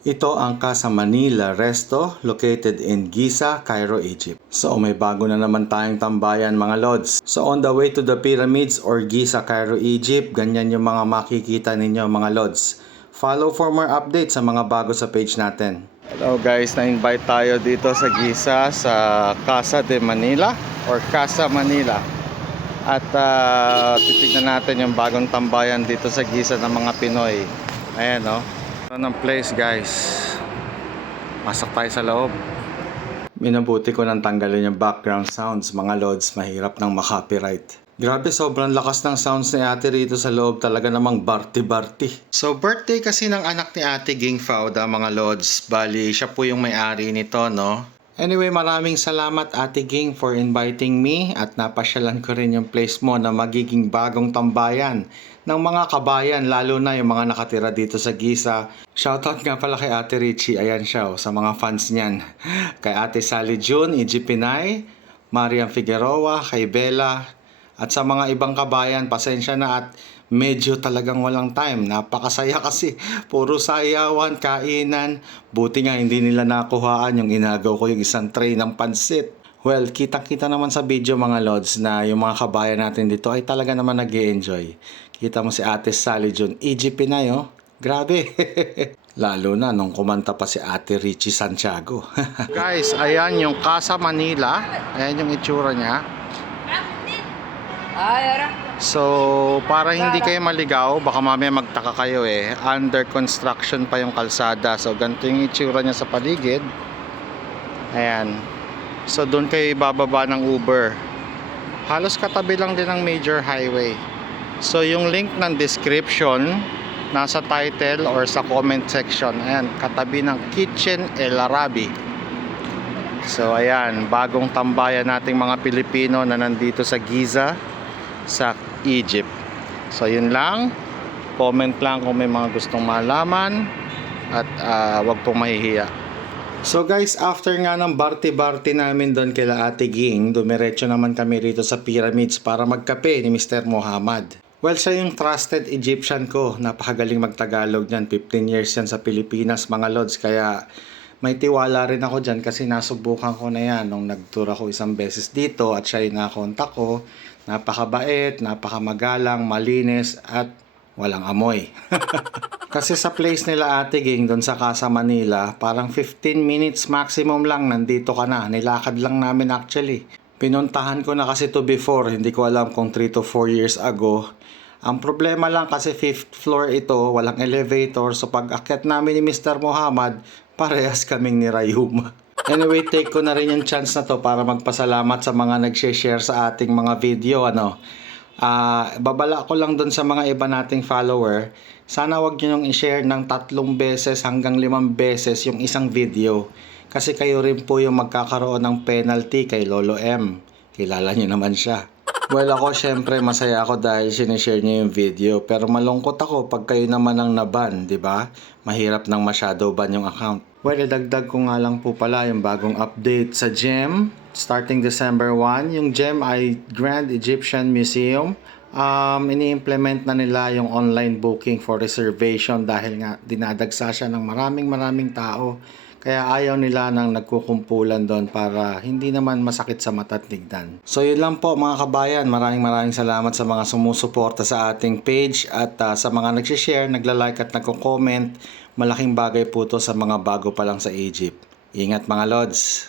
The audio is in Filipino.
Ito ang Casa Manila Resto located in Giza, Cairo, Egypt. So may bago na naman tayong tambayan mga lods. So on the way to the pyramids or Giza, Cairo, Egypt, ganyan yung mga makikita ninyo mga lods. Follow for more updates sa mga bago sa page natin. Hello guys, na-invite tayo dito sa Giza sa Casa de Manila or Casa Manila. At titignan natin yung bagong tambayan dito sa Giza ng mga Pinoy. Ayan o. Ito ng place guys. Pasok tayo sa loob. Minabuti ko nang tanggalin yung background sounds mga lods. Mahirap nang makopyright. Grabe, sobrang lakas ng sounds ni ate rito sa loob. Talaga namang barty-barty. So birthday kasi ng anak ni ate Ging Fauda mga lods. Bali siya po yung may-ari nito no. Anyway, maraming salamat Ate Ging for inviting me at napasyalan ko rin yung place mo na magiging bagong tambayan ng mga kabayan, lalo na yung mga nakatira dito sa Giza. Shoutout nga pala kay Ate Richie, ayan siya sa mga fans niyan. Kay Ate Sally June, EG Pinay, Mariam Figueroa, kay Bella, at sa mga ibang kabayan, pasensya na at medyo talagang walang time. Napakasaya kasi. Puro sayawan, kainan. Buti nga hindi nila nakuhaan yung inagaw ko yung isang tray ng pansit. Well, kitang-kita naman sa video mga lods na yung mga kabayan natin dito ay talaga naman nag-e-enjoy. Kita mo si Ate Sally June, EG Pinay oh. Grabe. Lalo na nung kumanta pa si Ate Richie Santiago. Guys, ayan yung Casa Manila. Ayan yung itsura niya. So, para hindi kayo maligaw, baka mamaya magtaka kayo eh. Under construction pa yung kalsada. So, ganito yung itsura niya sa paligid. Ayan. So, doon kayo ibababa ng Uber. Halos katabi lang din ng major highway. So, yung link ng description, nasa title or sa comment section. Ayan, katabi ng Kitchen El Arabi. So, ayan, bagong tambayan nating mga Pilipino na nandito sa Giza, sa Egypt. So yun lang. Comment lang kung may mga gustong malaman. At wag pong mahihiya. So guys, after nga ng barty-barty namin doon kila Ate Ging, dumiretso naman kami rito sa pyramids para magkape ni Mr. Muhammad. Well, siya yung trusted Egyptian ko. Napakagaling magtagalog niyan. 15 years yan sa Pilipinas mga lods. Kaya may tiwala rin ako dyan kasi nasubukan ko na yan nung nag-tour ako isang beses dito at siya yung nakontak ko. Napakabait, napakamagalang, malinis at walang amoy. Kasi sa place nila Ate Ging doon sa Casa Manila, parang 15 minutes maximum lang nandito ka na. Nilakad lang namin actually. Pinuntahan ko na kasi to before, hindi ko alam kung 3 to 4 years ago. Ang problema lang kasi 5th floor ito, walang elevator. So pag akyat namin ni Mr. Muhammad, parehas kaming nirayuma. Anyway, take ko na rin yung chance na to para magpasalamat sa mga nag-share sa ating mga video. Babala ko lang dun sa mga iba nating follower. Sana wag nyo nang i-share ng 3 beses hanggang 5 beses yung isang video. Kasi kayo rin po yung magkakaroon ng penalty kay Lolo M. Kilala nyo naman siya. Well, ako syempre masaya ako dahil sinishare niyo yung video. Pero malungkot ako pag kayo naman ang naban, di ba? Mahirap nang ma-shadow ban yung account. Well, idagdag ko nga lang po pala yung bagong update sa GEM. Starting December 1, yung GEM ay Grand Egyptian Museum. Ini-implement na nila yung online booking for reservation dahil nga dinadagsa siya ng maraming tao. Kaya ayaw nila nang nagkukumpulan doon para hindi naman masakit sa mata at tignan. So yun lang po mga kabayan. Maraming salamat sa mga sumusuporta sa ating page at sa mga nagsishare, nagla-like at nagko-comment. Malaking bagay po to sa mga bago pa lang sa Egypt. Ingat mga lods!